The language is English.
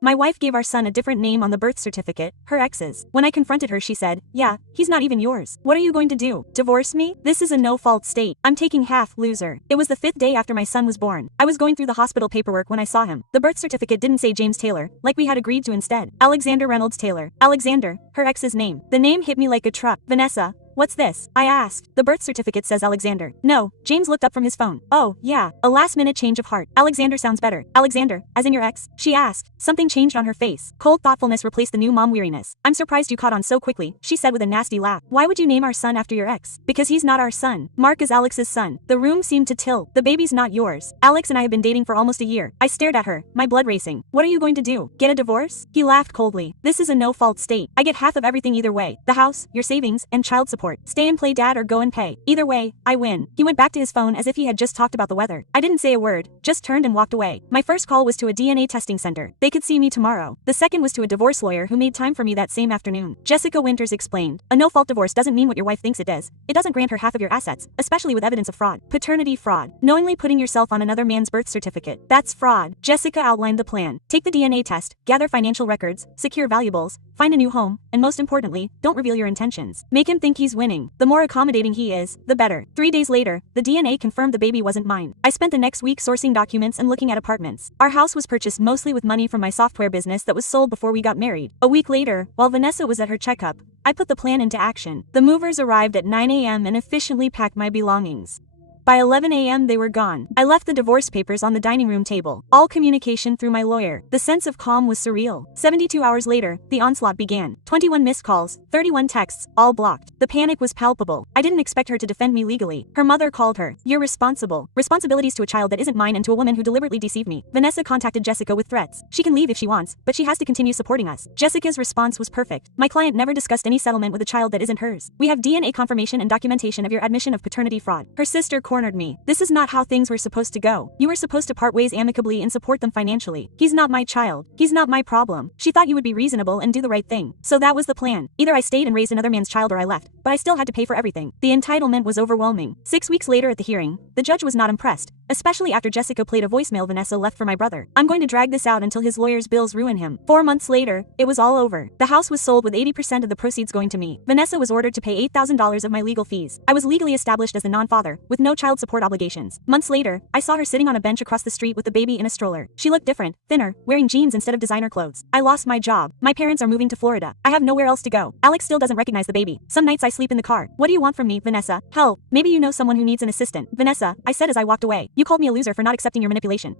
My wife gave our son a different name on the birth certificate, her ex's. When I confronted her, she said, yeah, he's not even yours. What are you going to do? Divorce me? This is a no-fault state. I'm taking half, loser. It was the 5th day after my son was born. I was going through the hospital paperwork when I saw him. The birth certificate didn't say James Taylor, like we had agreed to instead. Alexander Reynolds Taylor. Alexander, her ex's name. The name hit me like a truck. Vanessa. What's this? I asked. The birth certificate says Alexander. No, James looked up from his phone. Oh, yeah, a last-minute change of heart. Alexander sounds better. Alexander, as in your ex? She asked. Something changed on her face. Cold thoughtfulness replaced the new mom weariness. I'm surprised you caught on so quickly, she said with a nasty laugh. Why would you name our son after your ex? Because he's not our son. Mark is Alex's son. The room seemed to tilt. The baby's not yours. Alex and I have been dating for almost a year. I stared at her, my blood racing. What are you going to do? Get a divorce? He laughed coldly. This is a no-fault state. I get half of everything either way. The house, your savings, and child support. Stay and play dad or go and pay. Either way, I win. He went back to his phone as if he had just talked about the weather. I didn't say a word, just turned and walked away. My first call was to a DNA testing center. They could see me tomorrow. The second was to a divorce lawyer who made time for me that same afternoon. Jessica Winters explained. A no-fault divorce doesn't mean what your wife thinks it does. It doesn't grant her half of your assets, especially with evidence of fraud. Paternity fraud. Knowingly putting yourself on another man's birth certificate. That's fraud. Jessica outlined the plan. Take the DNA test, gather financial records, secure valuables, find a new home, and most importantly, don't reveal your intentions. Make him think he's winning. The more accommodating he is, the better. 3 days later, the DNA confirmed the baby wasn't mine. I spent the next week sourcing documents and looking at apartments. Our house was purchased mostly with money from my software business that was sold before we got married. A week later, while Vanessa was at her checkup, I put the plan into action. The movers arrived at 9 a.m. and efficiently packed my belongings. By 11 a.m. they were gone. I left the divorce papers on the dining room table. All communication through my lawyer. The sense of calm was surreal. 72 hours later, the onslaught began. 21 missed calls, 31 texts, all blocked. The panic was palpable. I didn't expect her to defend me legally. Her mother called her. You're responsible. Responsibilities to a child that isn't mine and to a woman who deliberately deceived me. Vanessa contacted Jessica with threats. She can leave if she wants, but she has to continue supporting us. Jessica's response was perfect. My client never discussed any settlement with a child that isn't hers. We have DNA confirmation and documentation of your admission of paternity fraud. Her sister cornered me. This is not how things were supposed to go. You were supposed to part ways amicably and support them financially. He's not my child. He's not my problem. She thought you would be reasonable and do the right thing. So that was the plan. Either I stayed and raised another man's child or I left, but I still had to pay for everything. The entitlement was overwhelming. 6 weeks later at the hearing, the judge was not impressed, especially after Jessica played a voicemail Vanessa left for my brother. I'm going to drag this out until his lawyer's bills ruin him. 4 months later, it was all over. The house was sold with 80% of the proceeds going to me. Vanessa was ordered to pay $8,000 of my legal fees. I was legally established as the non-father, with no child support obligations. Months later, I saw her sitting on a bench across the street with the baby in a stroller. She looked different, thinner, wearing jeans instead of designer clothes. I lost my job. My parents are moving to Florida. I have nowhere else to go. Alex still doesn't recognize the baby. Some nights I sleep in the car. What do you want from me, Vanessa? Help. Maybe you know someone who needs an assistant. Vanessa, I said as I walked away. You called me a loser for not accepting your manipulation.